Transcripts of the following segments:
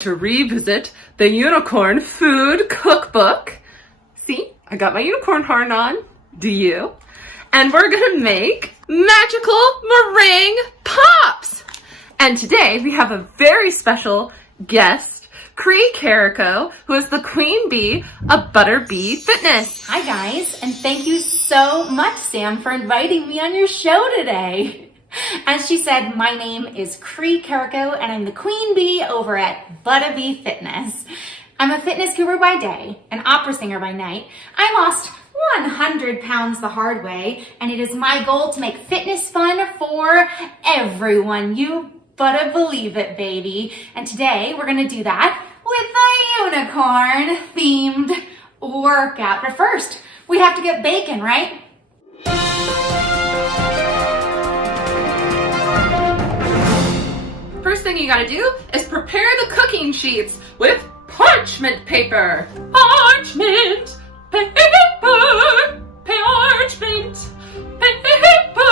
to revisit the unicorn food cookbook. See, I got my unicorn horn on. Do you? And we're gonna make magical meringue pops. And today we have a very special guest, Cree Carrico, who is the queen bee of Butter Bee Fitness. Hi guys, and thank you so much, Sam, for inviting me on your show today. As she said, my name is Cree Carrico, and I'm the queen bee over at Butter Bee Fitness. I'm a fitness guru by day, an opera singer by night. I lost 100 pounds the hard way, and it is my goal to make fitness fun for everyone. You better believe it, baby. And today we're gonna do that with a unicorn-themed workout. But first, we have to get bacon, right? First thing you gotta do is prepare the cooking sheets with parchment paper. Parchment paper, parchment paper.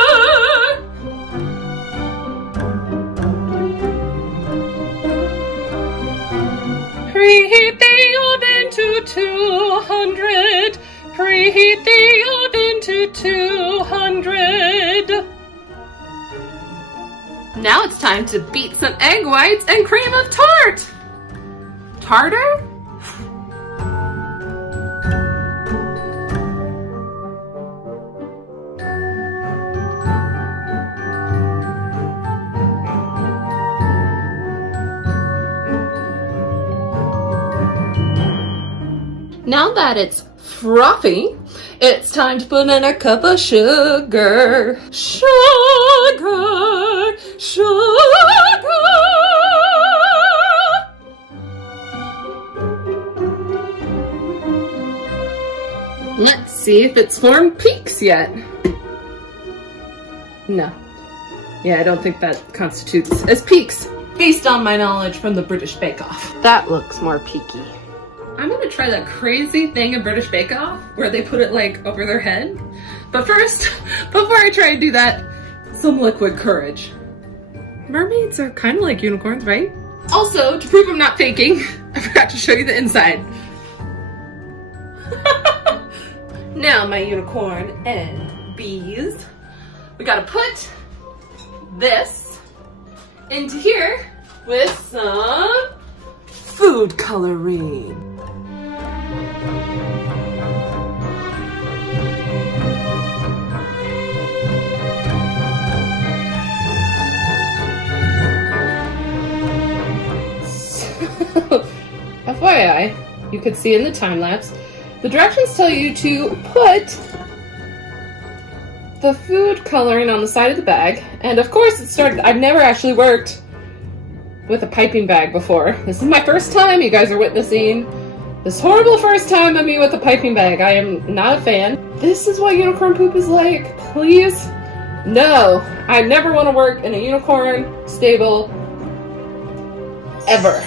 Preheat the oven to 200. Preheat the oven to 200. Now it's time to beat some egg whites and cream of tart. Tartar? Now that it's frothy, it's time to put in a cup of sugar. Sugar, sugar. Let's see if it's formed peaks yet. No. Yeah, I don't think that constitutes as peaks, based on my knowledge from the British Bake Off. That looks more peaky. I'm gonna try that crazy thing in British Bake Off where they put it like over their head. But first, before I try to do that, some liquid courage. Mermaids are kind of like unicorns, right? Also, to prove I'm not faking, I forgot to show you the inside. Now my unicorn and bees, we gotta put this into here with some food coloring. FYI, you could see in the time lapse, the directions tell you to put the food coloring on the side of the bag, and of course I've never actually worked with a piping bag before. This is my first time. You guys are witnessing this horrible first time of me with a piping bag. I am not a fan. This is what unicorn poop is like. Please? No. I never want to work in a unicorn stable ever.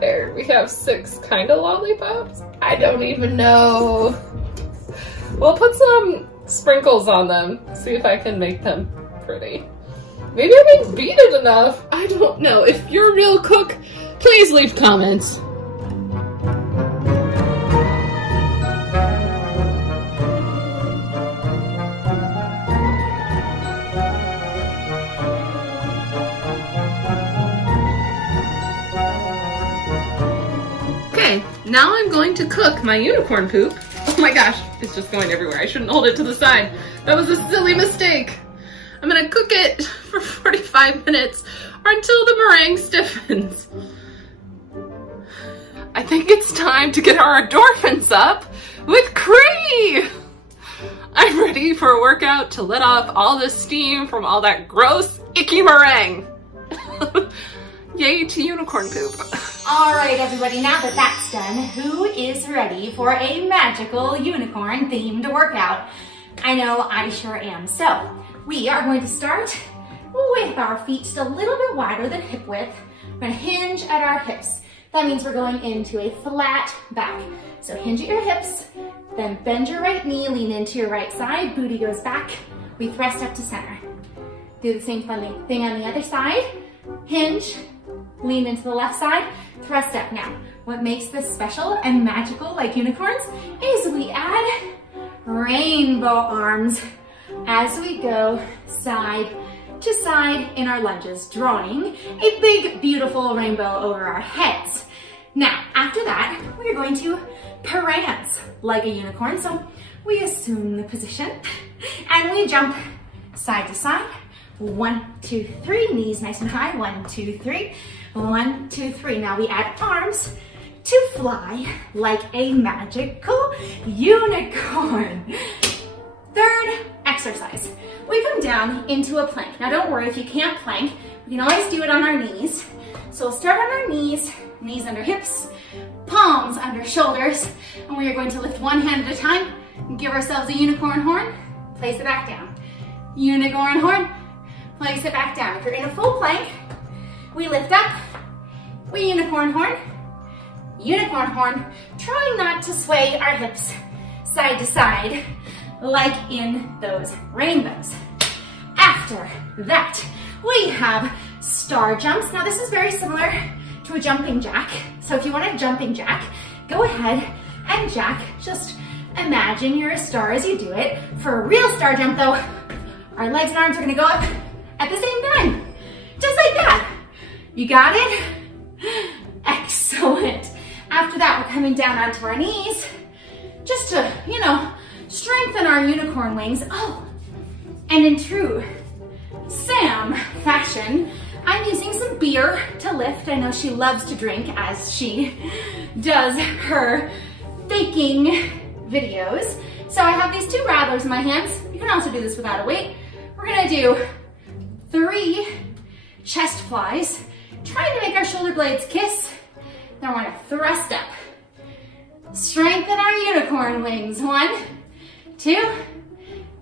There, we have 6 kind of lollipops. I don't even know. We'll put some sprinkles on them. See if I can make them pretty. Maybe I didn't beat it enough. I don't know. If you're a real cook, please leave comments. Now I'm going to cook my unicorn poop. Oh my gosh, it's just going everywhere. I shouldn't hold it to the side. That was a silly mistake. I'm gonna cook it for 45 minutes or until the meringue stiffens. I think it's time to get our endorphins up with Cree. I'm ready for a workout to let off all the steam from all that gross, icky meringue. Yay to unicorn poop. All right, everybody, now that that's done, who is ready for a magical unicorn themed workout? I know I sure am. So we are going to start with our feet just a little bit wider than hip width. We're gonna hinge at our hips. That means we're going into a flat back. So hinge at your hips, then bend your right knee, lean into your right side, booty goes back. We thrust up to center. Do the same fun thing on the other side. Hinge, lean into the left side, thrust up. Now, what makes this special and magical like unicorns is we add rainbow arms as we go side to side in our lunges, drawing a big, beautiful rainbow over our heads. Now, after that, we're going to prance like a unicorn. So we assume the position and we jump side to side. 1, 2, 3, knees nice and high. 1, 2, 3, 1, 2, 3. Now we add arms to fly like a magical unicorn. Third exercise, we come down into a plank. Now don't worry if you can't plank, we can always do it on our knees. So we'll start on our knees, knees under hips, palms under shoulders, and we are going to lift one hand at a time and give ourselves a unicorn horn, place it back down. Unicorn horn, place it back down. If you're in a full plank, we lift up, we unicorn horn, trying not to sway our hips side to side like in those rainbows. After that, we have star jumps. Now this is very similar to a jumping jack. So if you want a jumping jack, go ahead and jack. Just imagine you're a star as you do it. For a real star jump though, our legs and arms are gonna go up at the same time, just like that. You got it? Excellent. After that, we're coming down onto our knees, just to, strengthen our unicorn wings. Oh, and in true Sam fashion, I'm using some beer to lift. I know she loves to drink as she does her baking videos. So I have these 2 rattlers in my hands. You can also do this without a weight. We're gonna do 3 chest flies, trying to make our shoulder blades kiss. Then we're gonna thrust up. Strengthen our unicorn wings. 1, 2,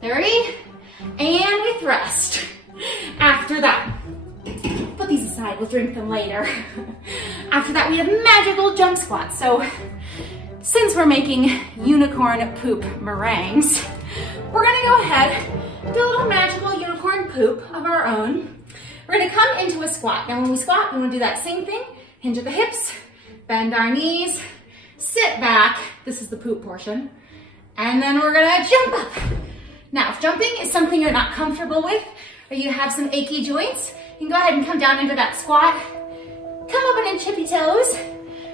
3, and we thrust. After that, put these aside, we'll drink them later. After that, we have magical jump squats. So since we're making unicorn poop meringues, we're gonna go ahead, do a little magical unicorn poop of our own. We're gonna come into a squat. Now when we squat, we wanna do that same thing. Hinge at the hips, bend our knees, sit back. This is the poop portion. And then we're gonna jump up. Now, if jumping is something you're not comfortable with, or you have some achy joints, you can go ahead and come down into that squat. Come up and in chippy toes,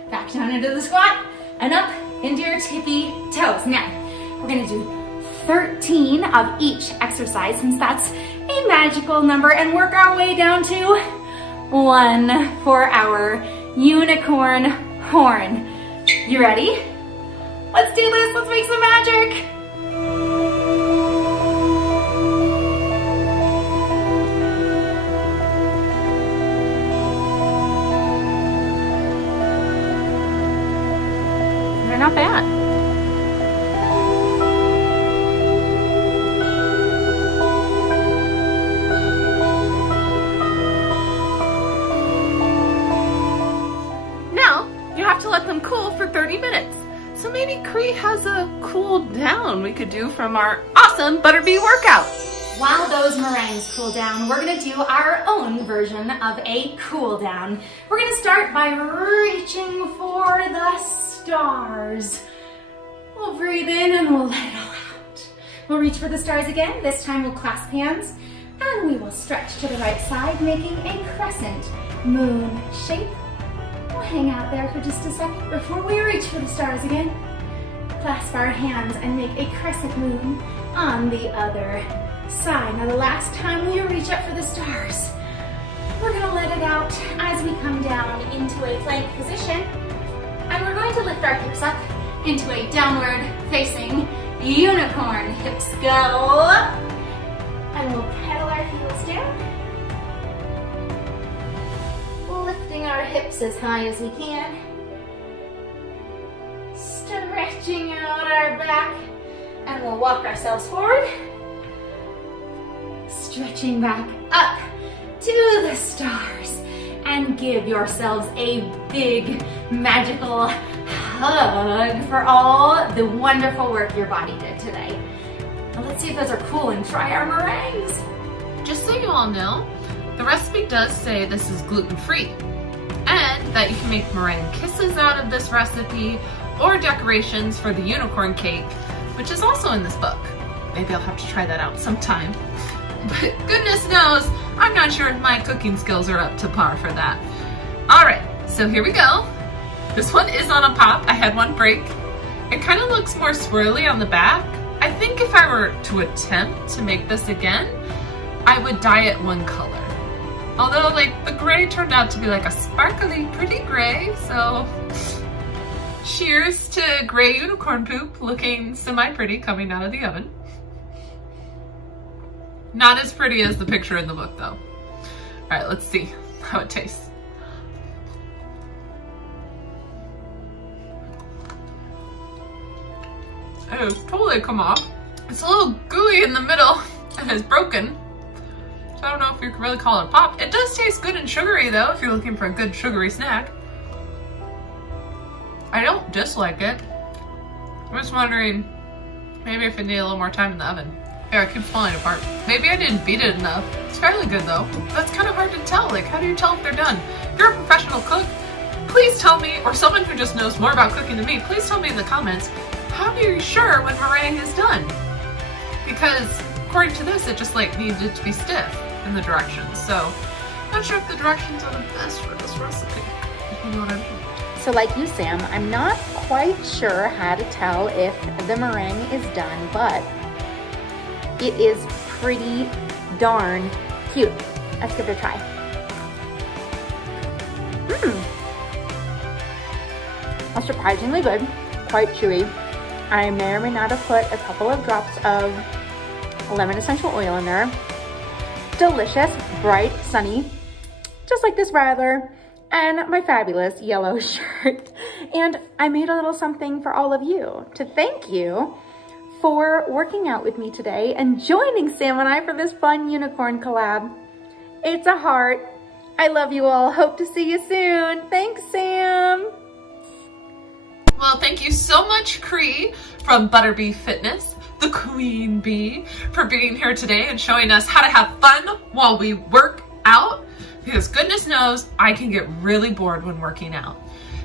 back down into the squat, and up into your tippy toes. Now, we're gonna do 13 of each exercise, since that's a magical number, and work our way down to 1 for our unicorn horn. You ready? Let's do this, let's make some magic. They're not bad. Now, you have to let them cool for 30 minutes. So maybe Cree has a cool down we could do from our awesome Butterbee workout. While those meringues cool down, we're gonna do our own version of a cool down. We're gonna start by reaching for the stars. We'll breathe in and we'll let it all out. We'll reach for the stars again. This time we'll clasp hands and we will stretch to the right side, making a crescent moon shape. We'll hang out there for just a second before we reach for the stars again. Clasp our hands and make a crescent moon on the other side. Now the last time we reach up for the stars, we're gonna let it out as we come down into a plank position. And we're going to lift our hips up into a downward facing unicorn. Hips go up. And we'll pedal our heels down. We'll lift lifting our hips as high as we can. Stretching out our back, and we'll walk ourselves forward. Stretching back up to the stars, and give yourselves a big magical hug for all the wonderful work your body did today. Now let's see if those are cool and try our meringues. Just so you all know, the recipe does say this is gluten-free, and that you can make meringue kisses out of this recipe, or decorations for the unicorn cake, which is also in this book. Maybe I'll have to try that out sometime. But goodness knows, I'm not sure if my cooking skills are up to par for that. All right, so here we go. This one is on a pop. I had one break. It kind of looks more swirly on the back. I think if I were to attempt to make this again, I would dye it one color. Although like the gray turned out to be like a sparkly, pretty gray, so cheers to gray unicorn poop looking semi-pretty coming out of the oven. Not as pretty as the picture in the book though. All right, let's see how it tastes. It has totally come off. It's a little gooey in the middle and it's broken. So I don't know if you can really call it a pop. It does taste good and sugary though, if you're looking for a good sugary snack. I don't dislike it. I'm just wondering, maybe if it needed a little more time in the oven. Yeah, it keeps falling apart. Maybe I didn't beat it enough. It's fairly good though. That's kind of hard to tell. Like, how do you tell if they're done? If you're a professional cook, please tell me, or someone who just knows more about cooking than me, please tell me in the comments, how are you sure when meringue is done? Because according to this, it just like needed to be stiff in the directions. So, not sure if the directions are the best for this recipe, if you know what I mean. So like you, Sam, I'm not quite sure how to tell if the meringue is done, but it is pretty darn cute. Let's give it a try. That's surprisingly good, quite chewy. I may or may not have put a couple of drops of lemon essential oil in there. Delicious, bright, sunny, just like this rather, and my fabulous yellow shirt. And I made a little something for all of you to thank you for working out with me today and joining Sam and I for this fun unicorn collab. It's a heart. I love you all. Hope to see you soon. Thanks, Sam. Well, thank you so much, Cree from Butterbee Fitness, the queen bee, for being here today and showing us how to have fun while we work out, because goodness knows I can get really bored when working out.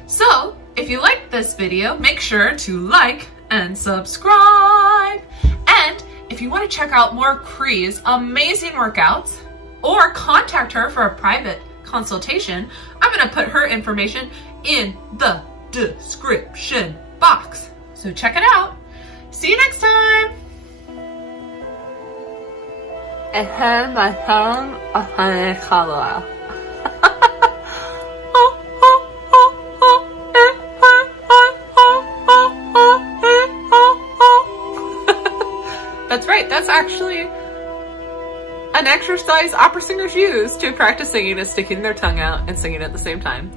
So if you liked this video, make sure to like and subscribe. And if you want to check out more of Cree's amazing workouts or contact her for a private consultation, I'm going to put her information in the description box. So check it out. See you next time. It had my tongue a honey color. That's right, that's actually an exercise opera singers use to practice singing, is sticking their tongue out and singing at the same time.